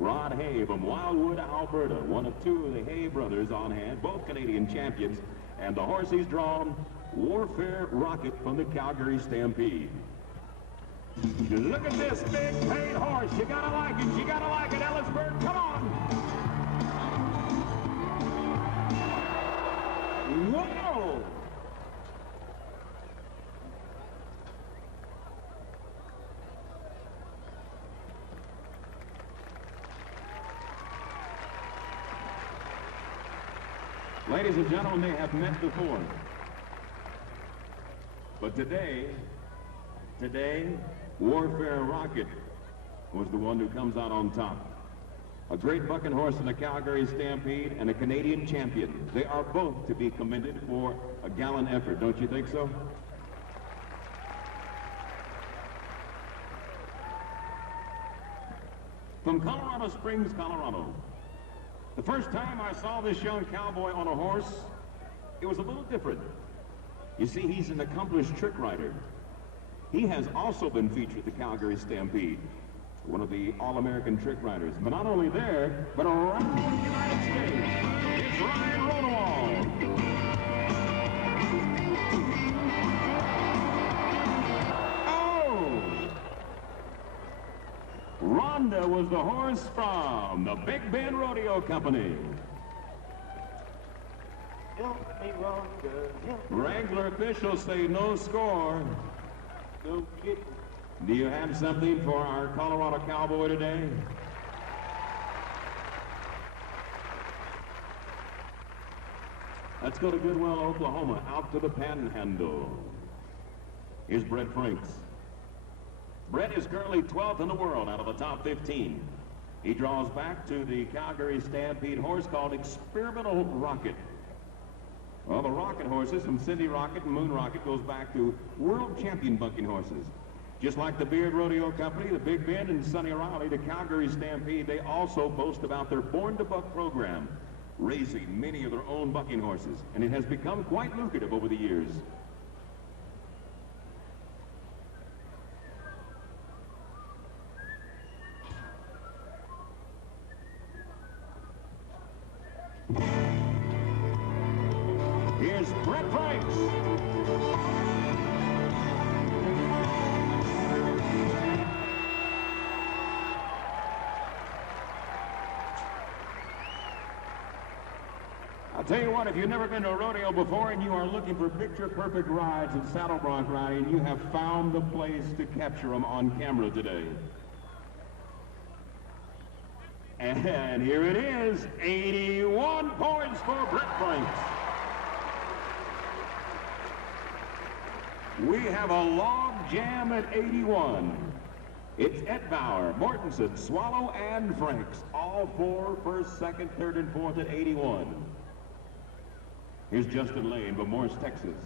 Rod Hay from Wildwood, Alberta, one of two of the Hay brothers on hand, both Canadian champions. And the horse he's drawn, Warfare Rocket from the Calgary Stampede. Look at this big paid horse. You gotta like it. You gotta like it, Ellensburg. Come on. Whoa! Ladies and gentlemen, they have met before. But today, Warfare Rocket was the one who comes out on top. A great bucking horse in the Calgary Stampede and a Canadian champion. They are both to be commended for a gallant effort, don't you think so? From Colorado Springs, Colorado. The first time I saw this young cowboy on a horse, it was a little different. You see, he's an accomplished trick rider. He has also been featured at the Calgary Stampede, one of the All-American trick riders. But not only there, but around the United States, it's Ryan Rodewald. Rhonda was the horse from the Big Bend Rodeo Company. Help me, Rhonda, help me. Wrangler officials say no score. No kidding. Do you have something for our Colorado cowboy today? Let's go to Goodwell, Oklahoma, out to the Panhandle. Here's Brett Franks. Brett is currently 12th in the world out of the top 15. He draws back to the Calgary Stampede horse called Experimental Rocket. Well, the Rocket horses from Cindy Rocket and Moon Rocket goes back to world champion bucking horses. Just like the Beard Rodeo Company, the Big Bend, and Sonny Riley, the Calgary Stampede, they also boast about their Born to Buck program, raising many of their own bucking horses. And it has become quite lucrative over the years. Here's Brett Franks. I'll tell you what, if you've never been to a rodeo before and you are looking for picture-perfect rides and saddle bronc riding, you have found the place to capture them on camera today. And here it is, 81 points for Brett Franks. We have a log jam at 81. It's Edbauer, Mortensen, Swallow, and Franks. All four, first, second, third, and fourth at 81. Here's Justin Lane from Morris, Texas.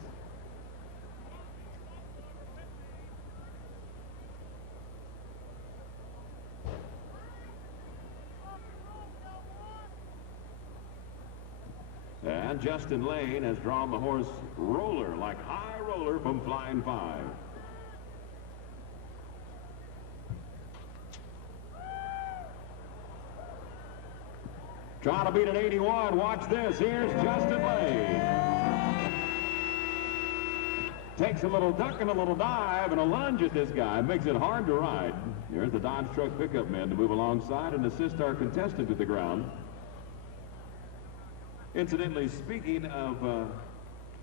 And Justin Lane has drawn the horse Roller, like High Roller from Flying Five. Trying to beat an 81. Watch this. Here's Justin Lane. Takes a little duck and a little dive and a lunge at this guy. Makes it hard to ride. Here's the Dodge truck pickup man to move alongside and assist our contestant to the ground. Incidentally, speaking of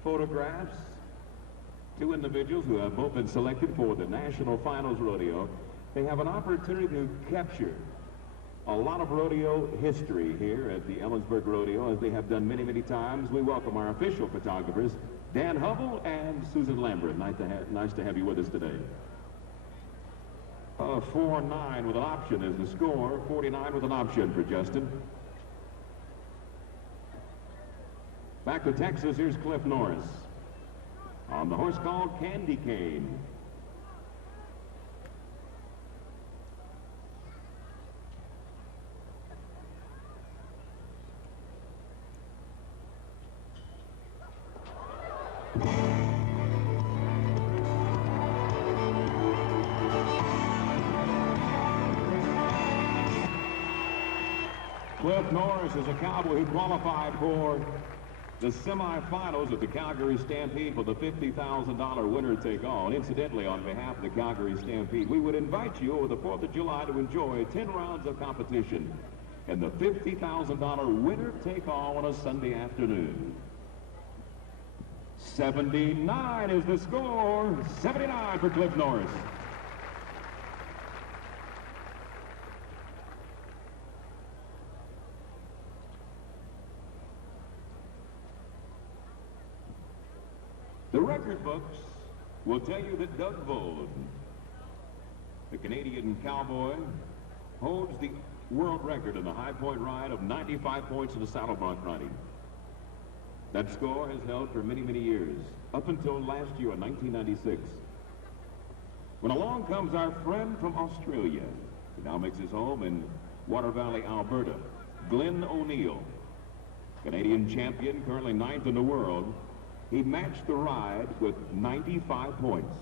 photographs, two individuals who have both been selected for the National Finals Rodeo, they have an opportunity to capture a lot of rodeo history here at the Ellensburg Rodeo, as they have done many, many times. We welcome our official photographers, Dan Hubble and Susan Lambert. Nice to have you with us today. 4-9 with an option is the score. 49 with an option for Justin. Back to Texas, here's Cliff Norris on the horse called Candy Cane. Cliff Norris is a cowboy who qualified for the semifinals of the Calgary Stampede for the $50,000 winner-take-all. And incidentally, on behalf of the Calgary Stampede, we would invite you over the 4th of July to enjoy 10 rounds of competition and the $50,000 winner-take-all on a Sunday afternoon. 79 is the score. 79 for Cliff Norris. The record books will tell you that Doug Vold, the Canadian cowboy, holds the world record in the high point ride of 95 points in the saddle bronc riding. That score has held for many, many years, up until last year in 1996. When along comes our friend from Australia, who now makes his home in Water Valley, Alberta, Glenn O'Neill, Canadian champion, currently 9th in the world. He matched the ride with 95 points.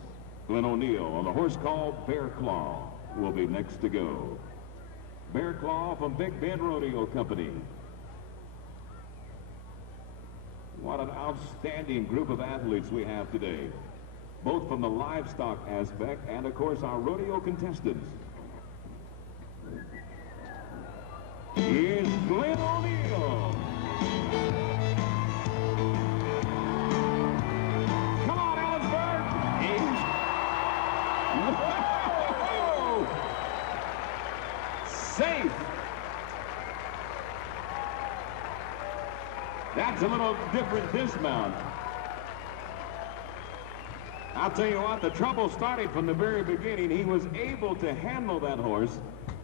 Glenn O'Neill on the horse called Bear Claw will be next to go. Bear Claw from Big Bend Rodeo Company. What an outstanding group of athletes we have today, both from the livestock aspect and, of course, our rodeo contestants. Here's Glenn O'Neill. Come on, Ellensburg. Whoa! Safe. That's a little different dismount. I'll tell you what, the trouble started from the very beginning. He was able to handle that horse.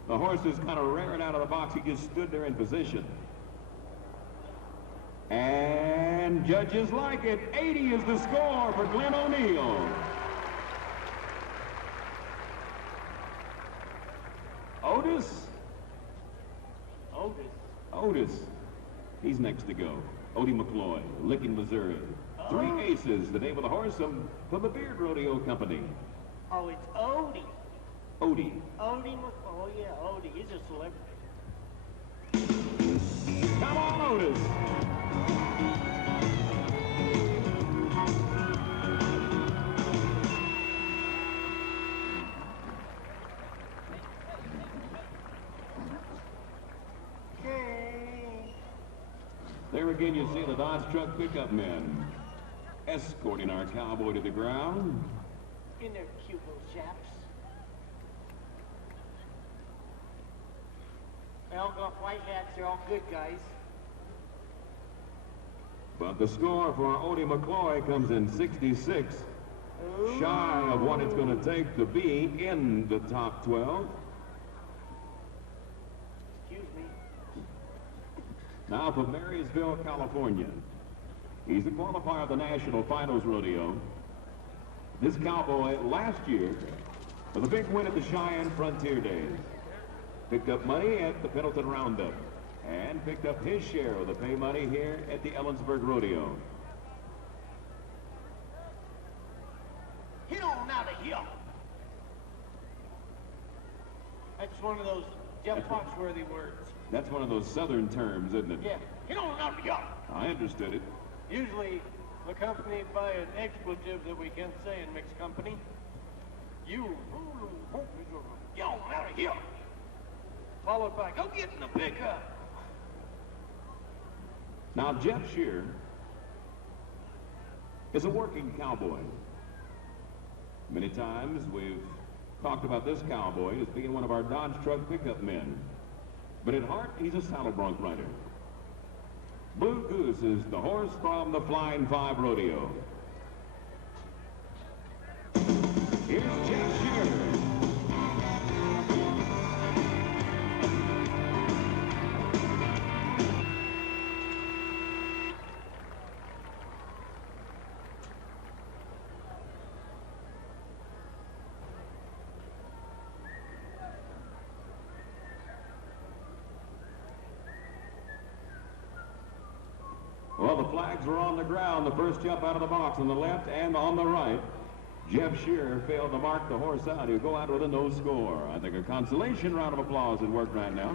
The horse is kind of rearing out of the box. He just stood there in position. And judges like it. 80 is the score for Glenn O'Neill. Otis. He's next to go. Odie McCloy, Licking, Missouri. Three Aces, the name of the horse from the Beard Rodeo Company. Oh, it's Odie. Odie. Odie McCloy, yeah, Odie. He's a celebrity. Come on, Otis. There again you see the Dodge truck pickup men escorting our cowboy to the ground. In their cute little chaps. They all got white hats. They're all good guys. But the score for Odie McCloy comes in 66. Ooh. Shy of what it's going to take to be in the top 12. Now from Marysville, California. He's the qualifier of the National Finals Rodeo. This cowboy last year with a big win at the Cheyenne Frontier Days. Picked up money at the Pendleton Roundup and picked up his share of the pay money here at the Ellensburg Rodeo. Hit on out of here. That's one of those Jeff Foxworthy words. That's one of those southern terms, isn't it? Yeah. Hit on out of here. I understood it. Usually accompanied by an expletive that we can't say in mixed company. You get on out of here. Followed by, go get in the pickup. Now, Jeff Shear is a working cowboy. Many times we've talked about this cowboy as being one of our Dodge truck pickup men. But at heart, he's a saddle bronc rider. Blue Goose is the horse from the Flying 5 Rodeo. Here's Jeff Shear. Well, the flags were on the ground. The first jump out of the box on the left and on the right. Jeff Shear failed to mark the horse out. He'll go out with a no score. I think a consolation round of applause at work right now.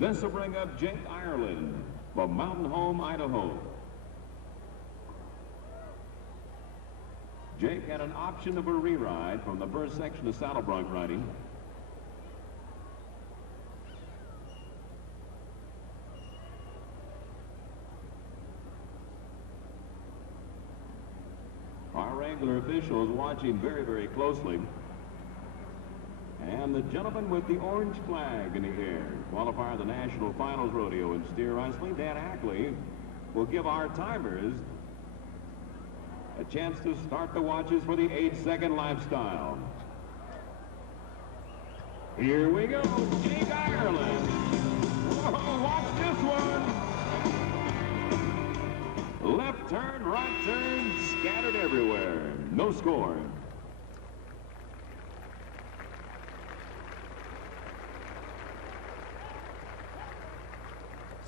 This will bring up Jake Ireland from Mountain Home, Idaho. Jake had an option of a re-ride from the first section of saddle bronc riding. Our wrangler official is watching very, very closely. And the gentleman with the orange flag in the air, qualifier of the National Finals Rodeo in steer wrestling, Dan Ackley, will give our timers a chance to start the watches for the 8-second lifestyle. Here we go, Jake Ireland. Whoa, watch this one. Left turn, right turn, scattered everywhere. No score.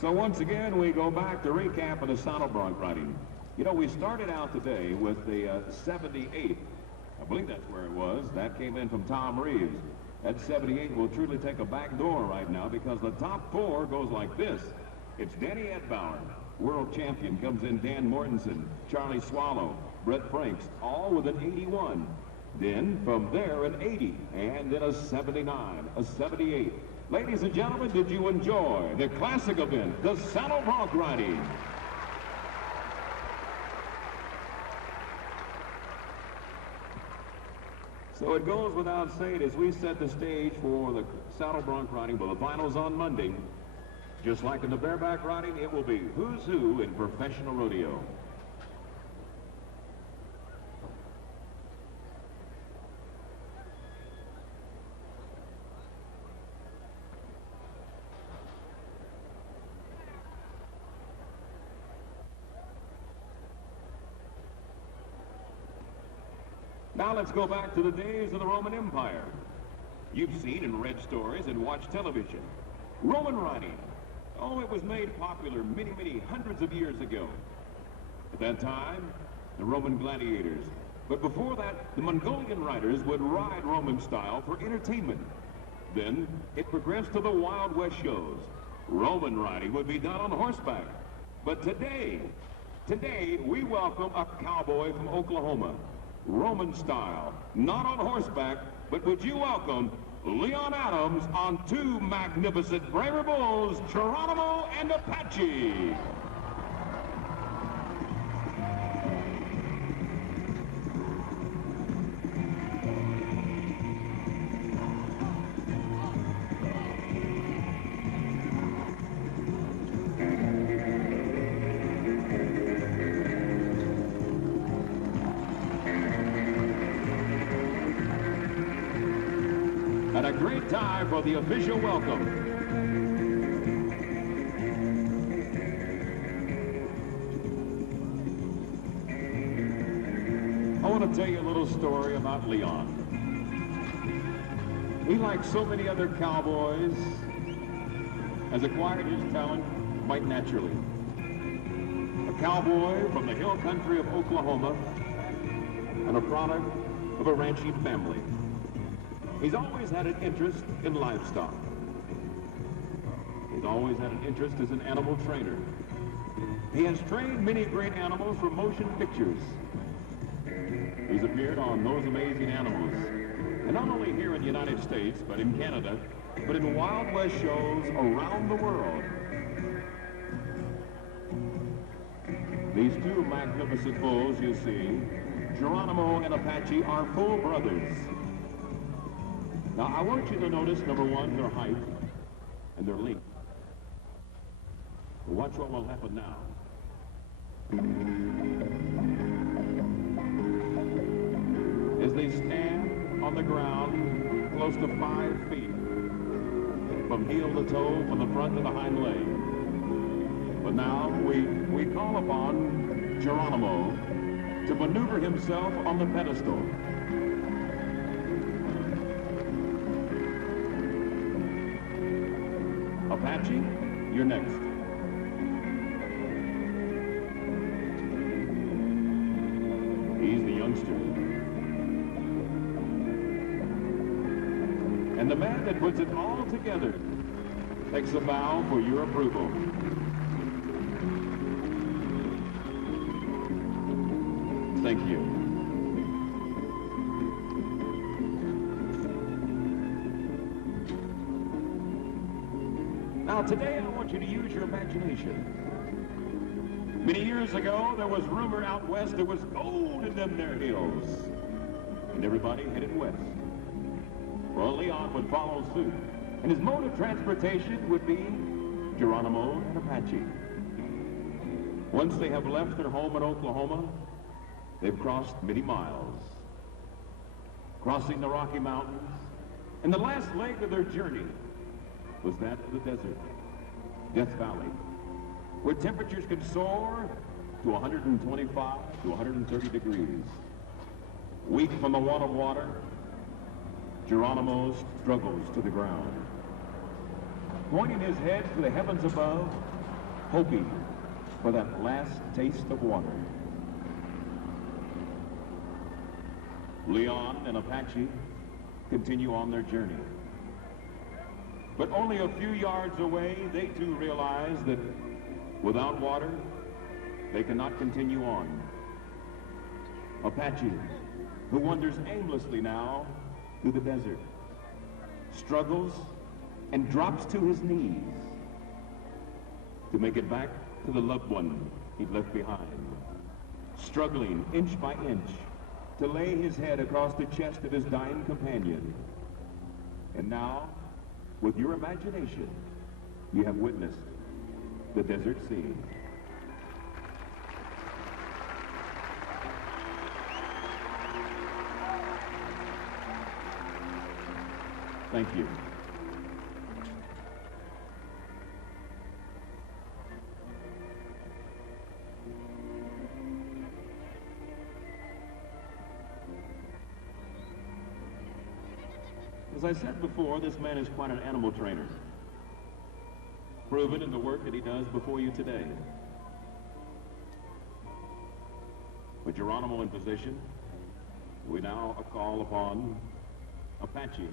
So once again, we go back to recap of the saddle bronc riding. You know, we started out today with the 78. I believe that's where it was. That came in from Tom Reeves. That 78 will truly take a back door right now because the top four goes like this. It's Danny Edbauer, world champion, comes in Dan Mortensen, Charlie Swallow, Brett Franks, all with an 81. Then from there an 80, and then a 79, a 78. Ladies and gentlemen, did you enjoy the classic event, the saddle bronc riding? So it goes without saying, as we set the stage for the saddle bronc riding, well, the finals on Monday, just like in the bareback riding, it will be who's who in professional rodeo. Now let's go back to the days of the Roman Empire. You've seen and read stories and watched television. Roman riding. Oh, it was made popular many, many hundreds of years ago. At that time, the Roman gladiators. But before that, the Mongolian riders would ride Roman style for entertainment. Then it progressed to the Wild West shows. Roman riding would be done on horseback. But today we welcome a cowboy from Oklahoma. Roman style, not on horseback, but would you welcome Leon Adams on two magnificent braver bulls, Geronimo and Apache. And a great time for the official welcome. I want to tell you a little story about Leon. He, like so many other cowboys, has acquired his talent quite naturally. A cowboy from the hill country of Oklahoma and a product of a ranching family. He's always had an interest in livestock. He's always had an interest as an animal trainer. He has trained many great animals for motion pictures. He's appeared on Those Amazing Animals. And not only here in the United States, but in Canada, but in Wild West shows around the world. These two magnificent bulls you see, Geronimo and Apache, are full brothers. Now, I want you to notice, number one, their height and their length. Watch what will happen now. As they stand on the ground close to 5 feet, from heel to toe, from the front to the hind leg. But now we call upon Geronimo to maneuver himself on the pedestal. Apache, you're next. He's the youngster. And the man that puts it all together takes a bow for your approval. Thank you. Now today I want you to use your imagination. Many years ago there was rumor out west there was gold in them there hills. And everybody headed west. Well, Leon would follow suit. And his mode of transportation would be Geronimo and Apache. Once they have left their home in Oklahoma, they've crossed many miles, crossing the Rocky Mountains, and the last leg of their journey was that of the desert, Death Valley, where temperatures could soar to 125 to 130 degrees. Weak from the want of water, Geronimo struggles to the ground, pointing his head to the heavens above, hoping for that last taste of water. Leon and Apache continue on their journey. But only a few yards away, they too realize that without water, they cannot continue on. Apache, who wanders aimlessly now through the desert, struggles and drops to his knees to make it back to the loved one he'd left behind, struggling inch by inch to lay his head across the chest of his dying companion. And now, with your imagination, you have witnessed the desert scene. Thank you. As I said before, this man is quite an animal trainer, proven in the work that he does before you today. With Geronimo in position, we now call upon Apache.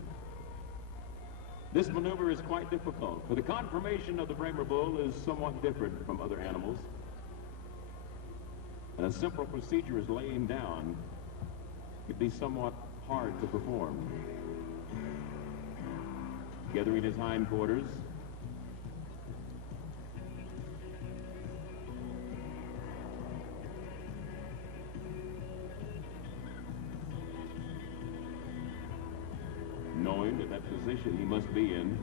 This maneuver is quite difficult, for the conformation of the Bramer bull is somewhat different from other animals. And a simple procedure as laying down could be somewhat hard to perform. Gathering his hindquarters, knowing that that position he must be in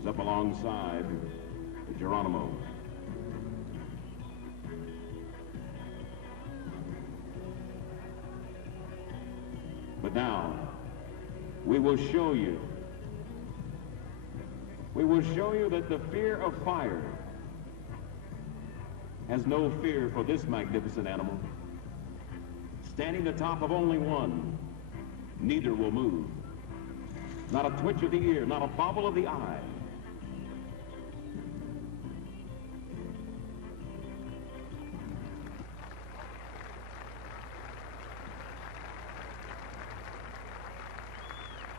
is up alongside Geronimo. But now, we will show you that the fear of fire has no fear for this magnificent animal. Standing atop of only one, neither will move. Not a twitch of the ear, not a bobble of the eye.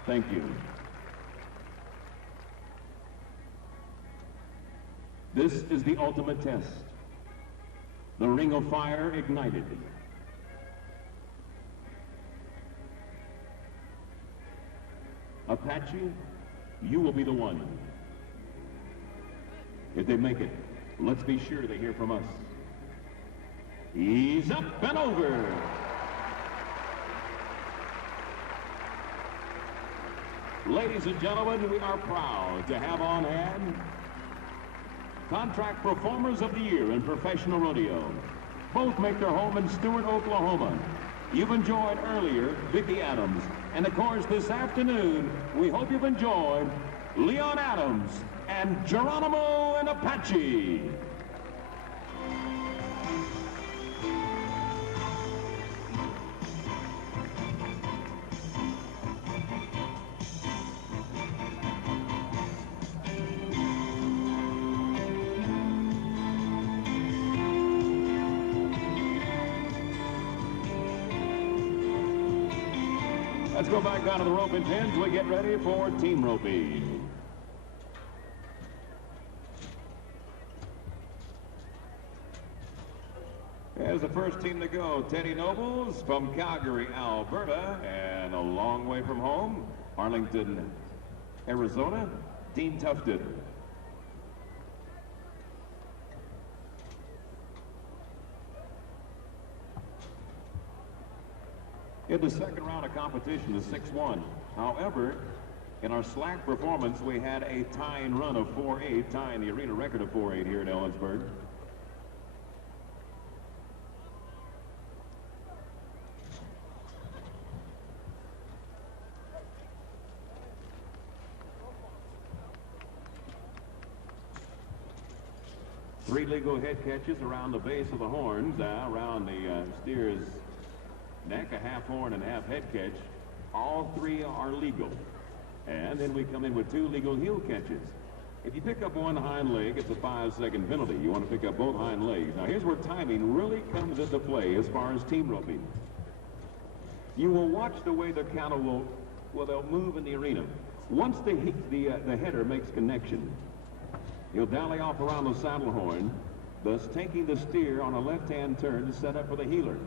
Thank you. This is the ultimate test. The ring of fire ignited. Apache, you will be the one. If they make it, let's be sure they hear from us. He's up and over. Ladies and gentlemen, we are proud to have on hand Contract Performers of the Year in Professional Rodeo. Both make their home in Stewart, Oklahoma. You've enjoyed earlier Vicki Adams. And of course, this afternoon, we hope you've enjoyed Leon Adams and Geronimo and Apache. Let's go back down to the roping pins. We get ready for team roping. As the first team to go, Teddy Nobles from Calgary, Alberta, and a long way from home, Arlington, Arizona, Dean Tufted. In the second round of competition, the 6-1. However, in our slack performance, we had a tying run of 4-8, tying the arena record of 4-8 here at Ellensburg. Three legal head catches around the base of the horns, around the steer's neck, a half horn and a half head catch. All three are legal. And then we come in with two legal heel catches. If you pick up one hind leg, it's a 5-second penalty. You want to pick up both hind legs. Now here's where timing really comes into play as far as team roping. You will watch the way the cattle they'll move in the arena. Once the header makes connection, he'll dally off around the saddle horn, thus taking the steer on a left-hand turn to set up for the heeler.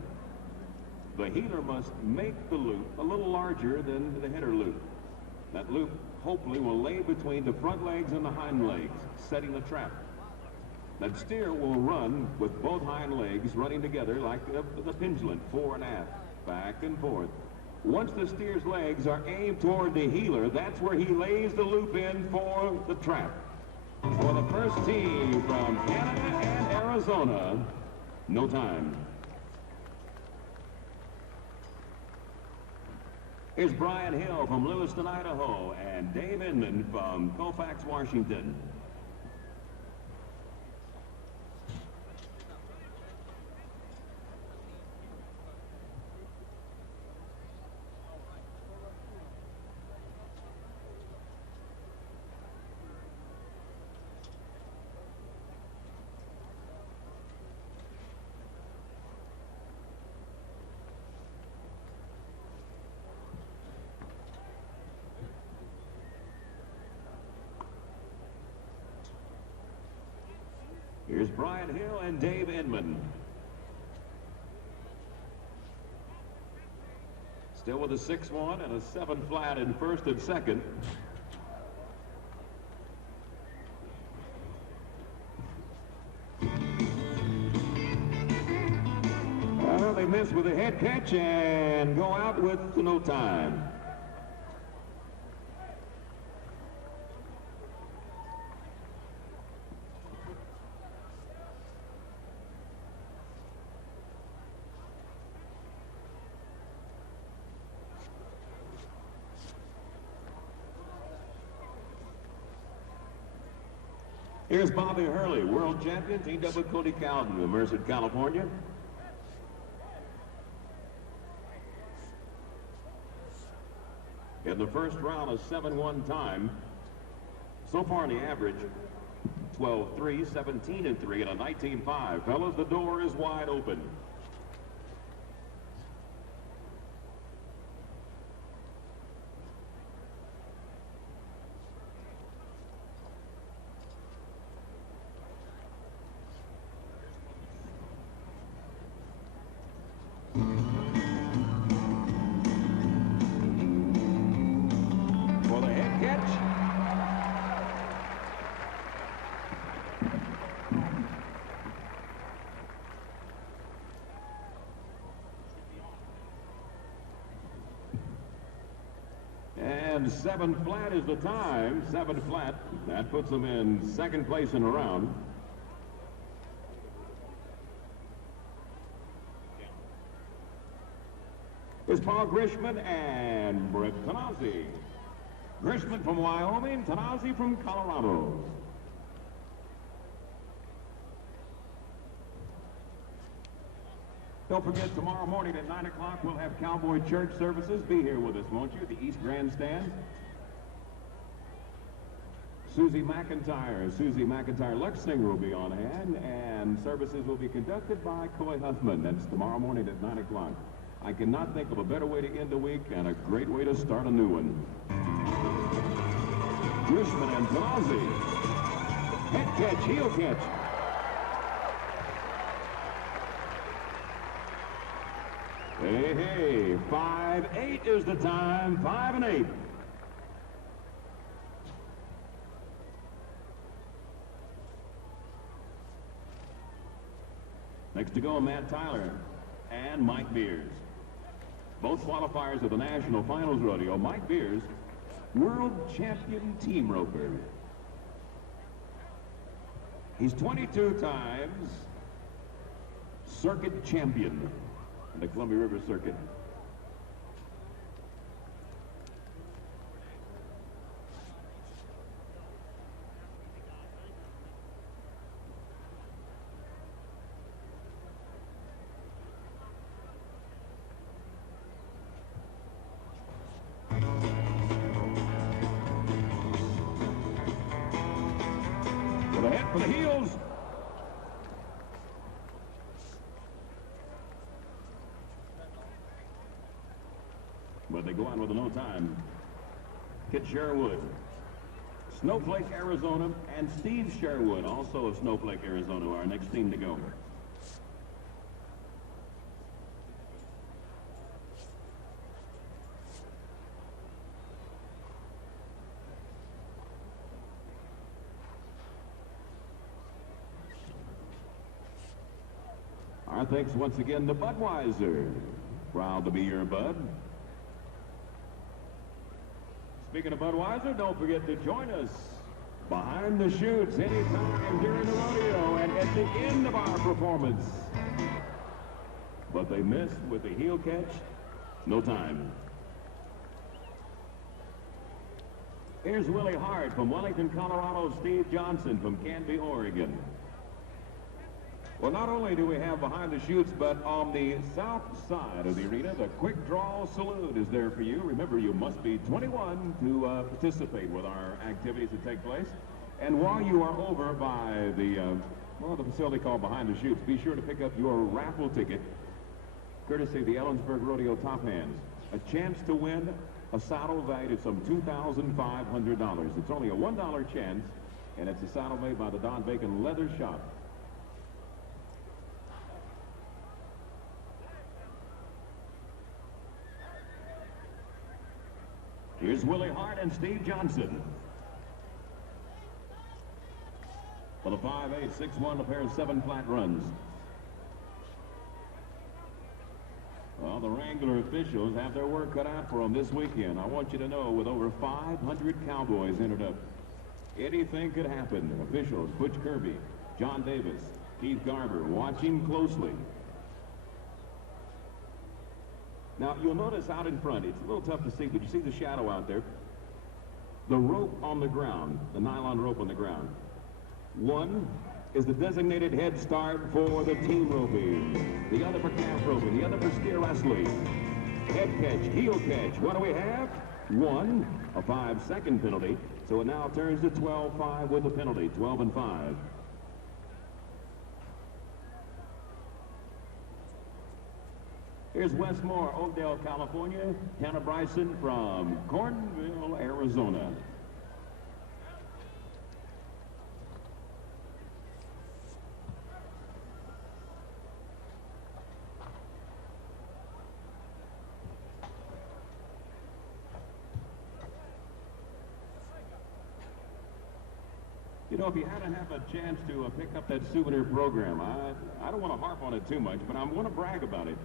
The heeler must make the loop a little larger than the header loop. That loop hopefully will lay between the front legs and the hind legs, setting the trap. That steer will run with both hind legs running together like the pendulum, fore and aft, back and forth. Once the steer's legs are aimed toward the heeler, that's where he lays the loop in for the trap. For the first team from Canada and Arizona, no time. Here's Brian Hill from Lewiston, Idaho, and Dave Inman from Colfax, Washington. Here's Brian Hill and Dave Inman. Still with a 6-1 and a 7 flat in first and second. Well, they miss with a head catch and go out with no time. Here's Bobby Hurley, world champion, teamed up with Cody Cowden of Merced, California. In the first round, a 7-1 time. So far in the average, 12-3, 17-3, and a 19-5. Fellas, the door is wide open. And 7 flat is the time, 7 flat. That puts them in second place in the round. It's Paul Grishman and Brett Tanazi. Grishman from Wyoming, Tanazi from Colorado. Don't forget, tomorrow morning at 9 o'clock, we'll have Cowboy Church services. Be here with us, won't you, at the East Grandstand? Susie McIntyre Lux Singer will be on hand, and services will be conducted by Coy Huffman. That's tomorrow morning at 9 o'clock. I cannot think of a better way to end the week and a great way to start a new one. Grishman and Tanazi. Head catch, heel catch. Hey, hey, 5-8 is the time, 5 and 8. Next to go, Matt Tyler and Mike Beers. Both qualifiers of the National Finals Rodeo. Mike Beers, world champion team roper. He's 22 times circuit champion in the Columbia River Circuit. With a hit for the heels. But they go on with a no time. Kit Sherwood, Snowflake, Arizona, and Steve Sherwood, also of Snowflake, Arizona, our next team to go. Our thanks once again to Budweiser. Proud to be your Bud. Speaking of Budweiser, don't forget to join us behind the chutes anytime during the rodeo and at the end of our performance. But they missed with the heel catch. No time. Here's Willie Hart from Wellington, Colorado. Steve Johnson from Canby, Oregon. Well, not only do we have behind the chutes, but on the south side of the arena, the quick draw salute is there for you. Remember, you must be 21 to participate with our activities that take place. And while you are over by the facility called Behind the Chutes, be sure to pick up your raffle ticket, courtesy of the Ellensburg Rodeo Top Hands. A chance to win a saddle valued at some $2,500. It's only a $1 chance, and it's a saddle made by the Don Bacon Leather Shop. Here's Willie Hart and Steve Johnson. For the 5-8, 6-1, a pair of 7 flat runs. Well, the Wrangler officials have their work cut out for them this weekend. I want you to know, with over 500 cowboys entered up, anything could happen. Officials, Butch Kirby, John Davis, Keith Garber, watching closely. Now, you'll notice out in front, it's a little tough to see, but you see the shadow out there. The rope on the ground, the nylon rope on the ground. One is the designated head start for the team roping. The other for calf roping, the other for steer wrestling. Head catch, heel catch. What do we have? 1, a 5-second penalty. So it now turns to 12-5 with a penalty, 12 and 5. Here's Wes Moore, Oakdale, California. Tanner Bryson from Cornville, Arizona. You know, if you haven't had a chance to pick up that souvenir program, I don't want to harp on it too much, but I want to brag about it.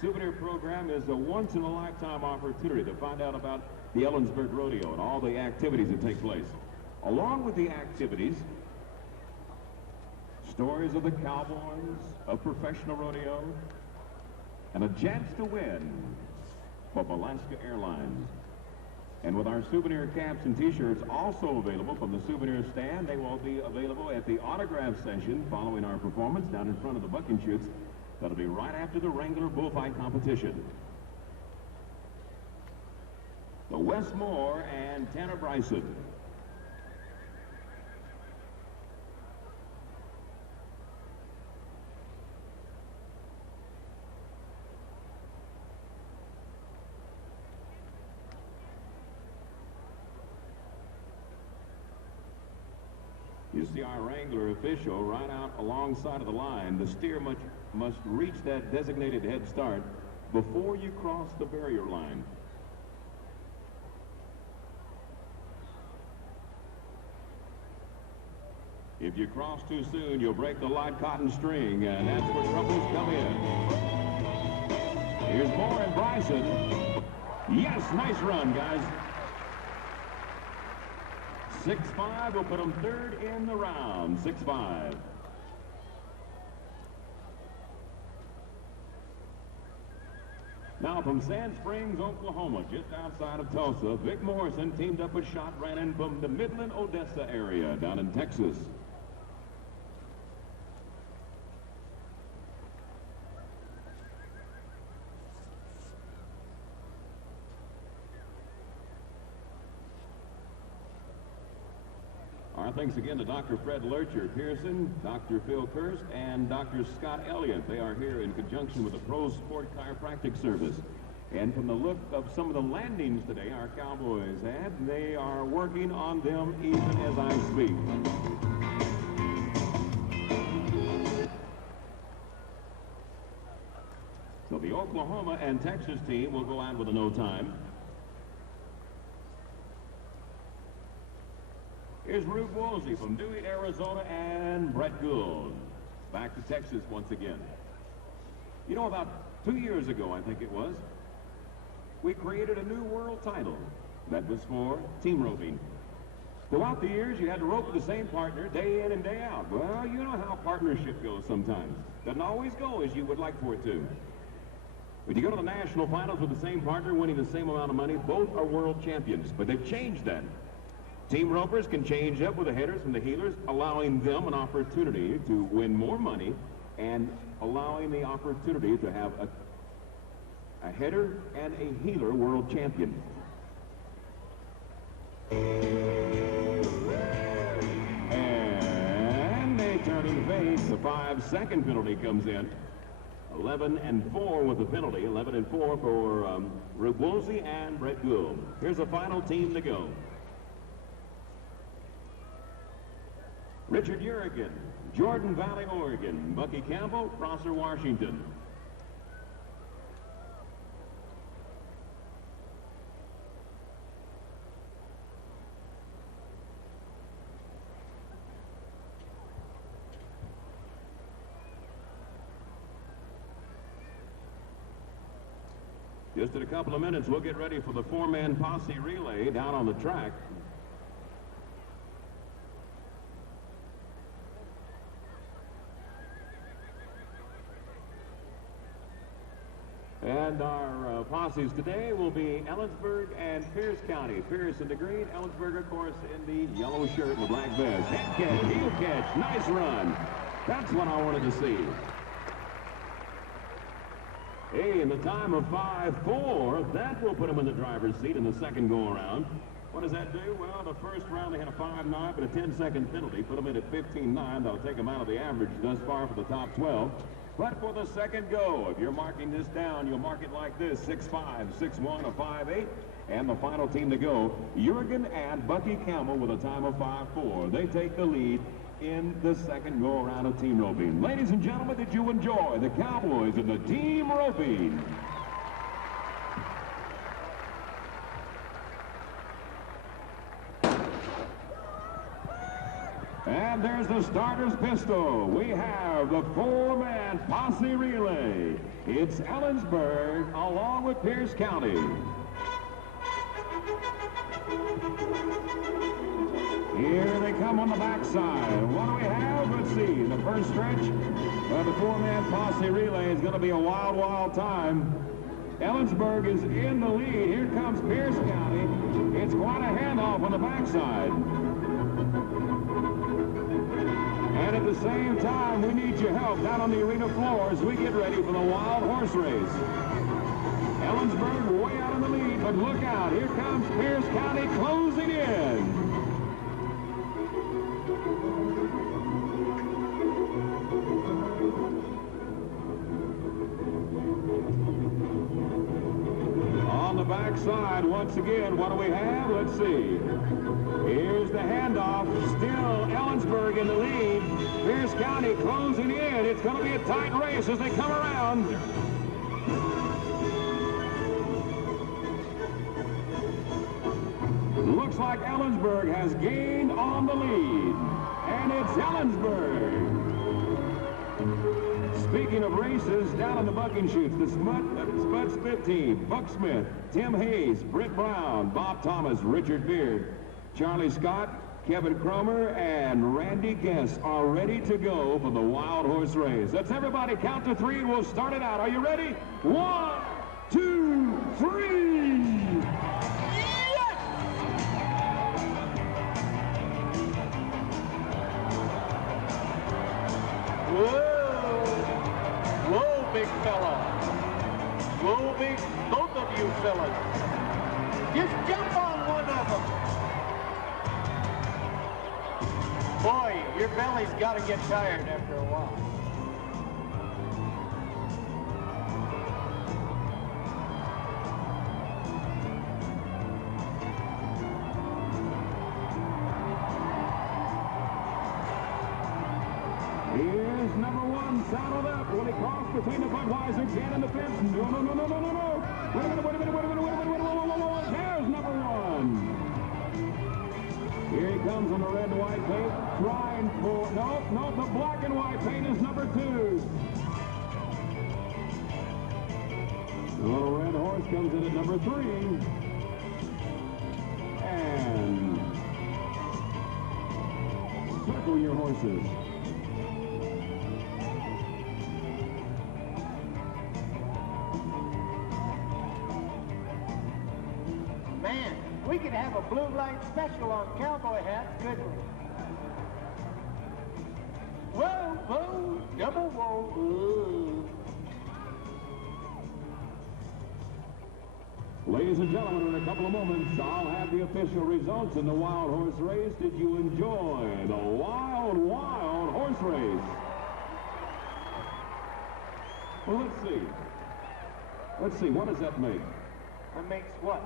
Souvenir program is a once-in-a-lifetime opportunity to find out about the Ellensburg Rodeo and all the activities that take place. Along with the activities, stories of the cowboys, of professional rodeo, and a chance to win from Alaska Airlines. And with our souvenir caps and t-shirts also available from the souvenir stand, they will be available at the autograph session following our performance down in front of the bucking chutes. That'll be right after the Wrangler bullfight competition. The Wes Moore and Tanner Bryson. You see our Wrangler official right out alongside of the line. The steer must reach that designated head start before you cross the barrier line. If you cross too soon, you'll break the light cotton string, and that's where troubles come in. Here's Moore and Bryson. Yes, nice run, guys. 6-5 will put them third in the round. 6-5. Now from Sand Springs, Oklahoma, just outside of Tulsa, Vic Morrison teamed up with Shot Brannon from the Midland, Odessa area down in Texas. Our thanks again to Dr. Fred Lurcher Pearson, Dr. Phil Kirst, and Dr. Scott Elliott. They are here in conjunction with the Pro Sport Chiropractic Service. And from the look of some of the landings today our Cowboys had, they are working on them even as I speak. So the Oklahoma and Texas team will go out with a no time. Here's Rube Woolsey from Dewey, Arizona, and Brett Gould. Back to Texas once again. You know, about 2 years ago, I think it was, we created a new world title. That was for team roping. Throughout the years, you had to rope with the same partner day in and day out. Well, you know how partnership goes sometimes. Doesn't always go as you would like for it to. When you go to the national finals with the same partner winning the same amount of money, both are world champions. But they've changed that. Team ropers can change up with the headers and the heelers, allowing them an opportunity to win more money and allowing the opportunity to have a header and a heeler world champion. And they turn in face. The 5-second penalty comes in. 11-4 with the penalty. 11-4 for Rube Woolsey and Brett Gould. Here's the final team to go. Richard Urigan, Jordan Valley, Oregon. Bucky Campbell, Prosser, Washington. Just in a couple of minutes, we'll get ready for the four-man posse relay down on the track. And our posses today will be Ellensburg and Pierce County. Pierce in the green, Ellensburg, of course, in the yellow shirt and the black vest. Head catch, heel catch, nice run. That's what I wanted to see. Hey, in the time of 5-4, that will put him in the driver's seat in the second go-around. What does that do? Well, the first round they had a 5-9, but a 10-second penalty. Put them in at 15-9. That'll take them out of the average thus far for the top 12. But for the second go, if you're marking this down, you'll mark it like this: 6-5, 6-1, a 5-8. And the final team to go, Urigan and Bucky Campbell with a time of 5-4. They take the lead in the second go-around of team roping. Ladies and gentlemen, did you enjoy the Cowboys in the team roping? And there's the starter's pistol. We have the four-man posse relay. It's Ellensburg along with Pierce County. Here they come on the backside. What do we have? Let's see. The first stretch of the four-man posse relay is going to be a wild, wild time. Ellensburg is in the lead. Here comes Pierce County. It's quite a handoff on the backside. And at the same time, we need your help down on the arena floor as we get ready for the wild horse race. Ellensburg way out in the lead, but look out. Here comes Pierce County closing in. On the backside, once again, what do we have? Let's see. Here's the handoff. Still Ellensburg in the lead. Pierce County closing in. It's going to be a tight race as they come around. like Ellensburg has gained on the lead. And it's Ellensburg. Speaking of races, down in the bucking chutes, the Spud Spit team, Buck Smith, Tim Hayes, Britt Brown, Bob Thomas, Richard Beard, Charlie Scott, Kevin Cromer, and Randy Guess are ready to go for the wild horse race. Let's everybody count to 3 and we'll start it out. Are you ready? 1, 2, 3. Big fella. Whoa, big, both of you fellas. Just jump on one of them. Boy, your belly's got to get tired after a while. Here's number 1, saddled up. Will he cross between the Budweiser 10 and the fence? No. Wait a minute. There's number 1. Here he comes on the red and white paint, trying for, no, the black and white paint is number 2. The little red horse comes in at number 3. And circle your horses. Man, we could have a blue light special on cowboy hats, couldn't we? Whoa, double whoa. Ooh. Ladies and gentlemen, in a couple of moments, I'll have the official results in the wild horse race. Did you enjoy the wild horse race? Well, let's see, what does that make? That makes what?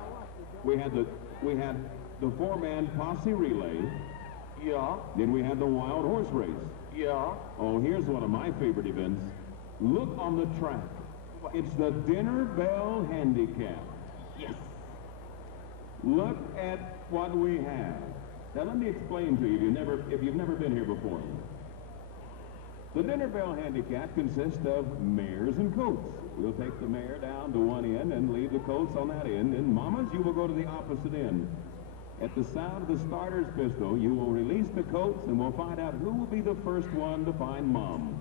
We had the 4-man posse relay. Yeah. Then we had the wild horse race. Yeah. Oh, here's one of my favorite events. Look on the track. What? It's the Dinner Bell Handicap. Yes. Look at what we have. Now let me explain to you if you've never been here before. The Dinner Bell Handicap consists of mares and colts. We'll take the mare down to one end and leave the colts on that end, and mamas, you will go to the opposite end. At the sound of the starter's pistol, you will release the colts, and we'll find out who will be the first one to find mom.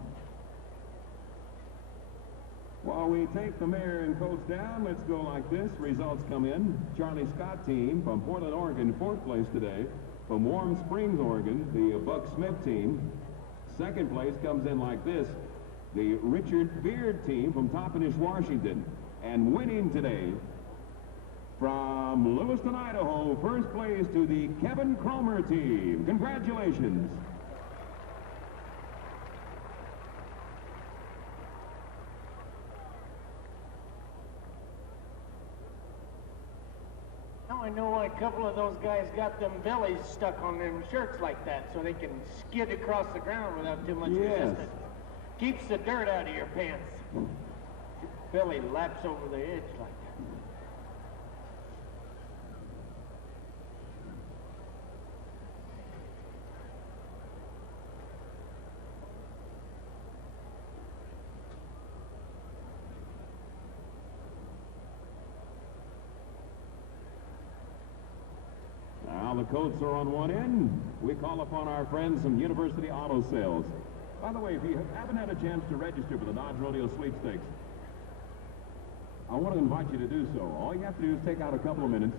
While we take the mare and colts down, let's go like this. Results come in. Charlie Scott team from Portland, Oregon, 4th place today. From Warm Springs, Oregon, the Buck Smith team. 2nd place comes in like this. The Richard Beard team from Toppenish, Washington. And winning today from Lewiston, Idaho, 1st place to the Kevin Cromer team. Congratulations. Now I know why a couple of those guys got them bellies stuck on them shirts like that, so they can skid across the ground without too much resistance. Keeps the dirt out of your pants. Your belly laps over the edge like that. Now the colts are on one end. We call upon our friends from University Auto Sales. By the way, if you haven't had a chance to register for the Dodge Rodeo Sweepstakes, I want to invite you to do so. All you have to do is take out a couple of minutes,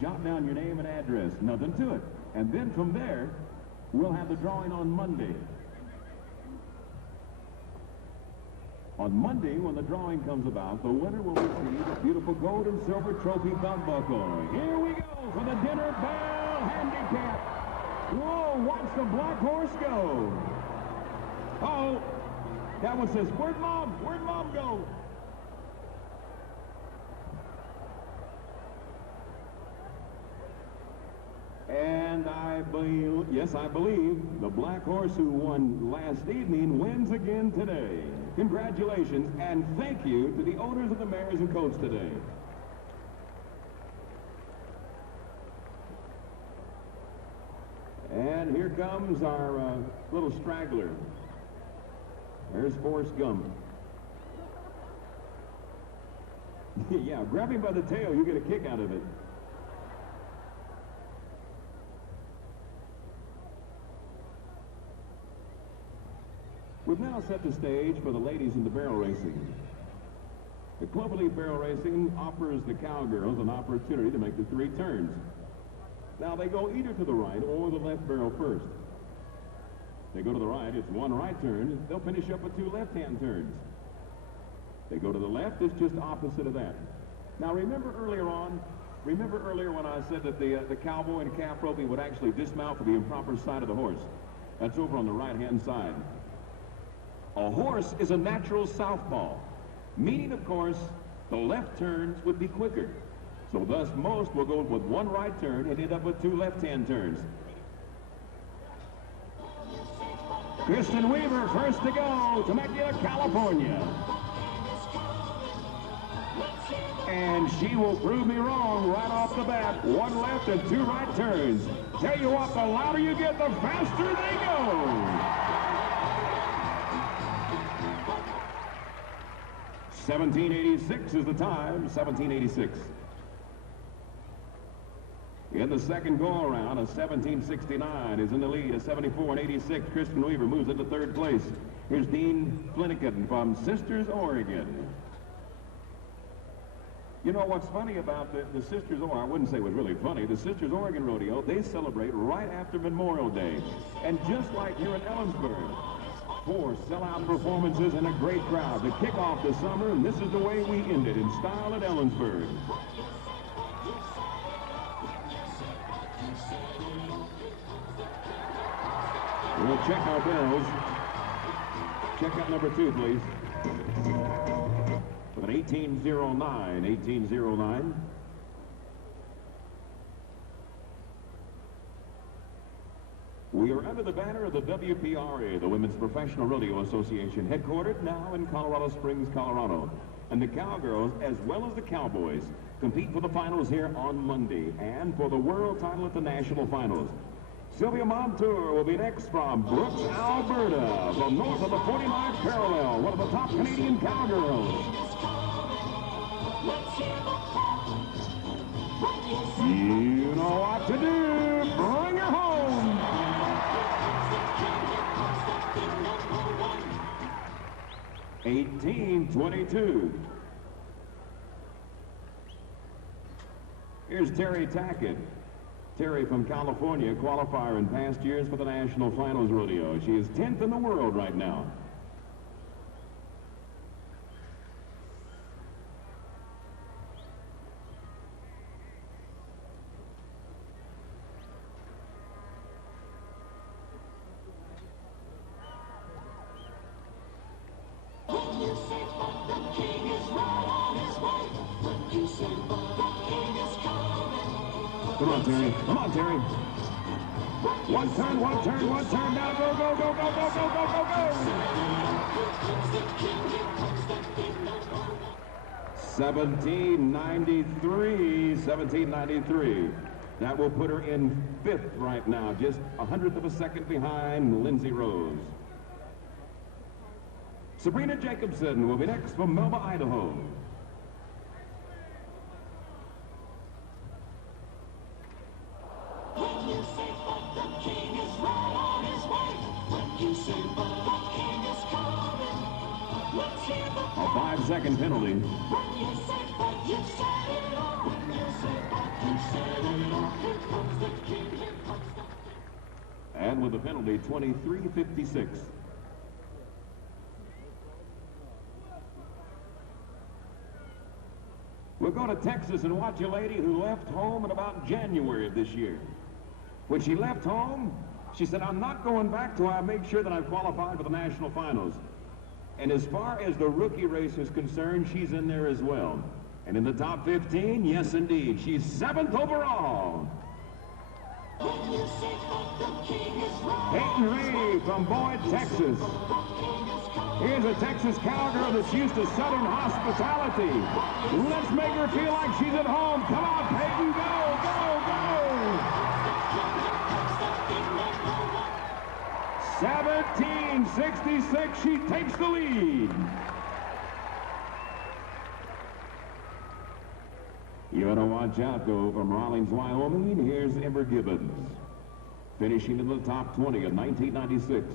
jot down your name and address, nothing to it. And then from there, we'll have the drawing on Monday. On Monday, when the drawing comes about, the winner will receive a beautiful gold and silver trophy belt buckle. Here we go for the Dinner Bell Handicap. Whoa, watch the black horse go. Uh-oh, that one says, where'd Mom go? And I believe the black horse who won last evening wins again today. Congratulations, and thank you to the owners of the mares and colts today. And here comes our little straggler. There's Forrest Gump. Yeah, grab him by the tail. You get a kick out of it. We've now set the stage for the ladies in the barrel racing. The Cloverleaf Barrel Racing offers the cowgirls an opportunity to make the 3 turns. Now, they go either to the right or the left barrel first. They go to the right, it's 1 right turn. They'll finish up with 2 left-hand turns. They go to the left, it's just opposite of that. Now, remember earlier when I said that the cowboy and calf roping would actually dismount for the improper side of the horse? That's over on the right-hand side. A horse is a natural southpaw, meaning, of course, the left turns would be quicker. So thus, most will go with 1 right turn and end up with 2 left-hand turns. Kristen Weaver first to go, Temecula, California. And she will prove me wrong right off the bat. 1 left and 2 right turns. Tell you what, the louder you get, the faster they go. 17:86 is the time, 17:86. In the second go-around, a 17:69 is in the lead. A 74:86, Kristen Weaver moves into 3rd place. Here's Dean Flanagan from Sisters, Oregon. You know what's funny about the Sisters, I wouldn't say it was really funny. The Sisters Oregon Rodeo, they celebrate right after Memorial Day. And just like here in Ellensburg, 4 sellout performances and a great crowd to kick off the summer, and this is the way we end it in style at Ellensburg. We'll check our barrels. Check out number 2, please. With an 18:09. We are under the banner of the WPRA, the Women's Professional Rodeo Association, headquartered now in Colorado Springs, Colorado. And the cowgirls, as well as the cowboys, compete for the finals here on Monday and for the world title at the national finals. Sylvia Montour will be next from Brooks, Alberta, from north of the 49th parallel, one of the top Canadian cowgirls. You know what to do. Bring her home. $18.22. Here's Terry Tackett. Terry from California, qualifier in past years for the National Finals Rodeo. She is 10th in the world right now. Come on, Terry. Come on, Terry. One turn, one turn, one turn. Now go, go, go, go, go, go, go, go, go. 1793, 1793. That will put her in 5th right now, just 100th of a second behind Lindsay Rose. Sabrina Jacobson will be next from Melba, Idaho. A 5-second penalty. And with the penalty, 23:56. We'll go to Texas and watch a lady who left home in about January of this year. When she left home, she said, I'm not going back till I make sure that I've qualified for the national finals. And as far as the rookie race is concerned, she's in there as well. And in the top 15, yes, indeed, she's 7th overall. Peyton Ray from Boyd, Texas. Here's a Texas cowgirl that's used to Southern hospitality. Let's make her feel like she's at home. Come on, Peyton, go, go, go! 17:66, she takes the lead. You ought to watch out, though, from Rawlins, Wyoming. Here's Ember Gibbons, finishing in the top 20 in 1996.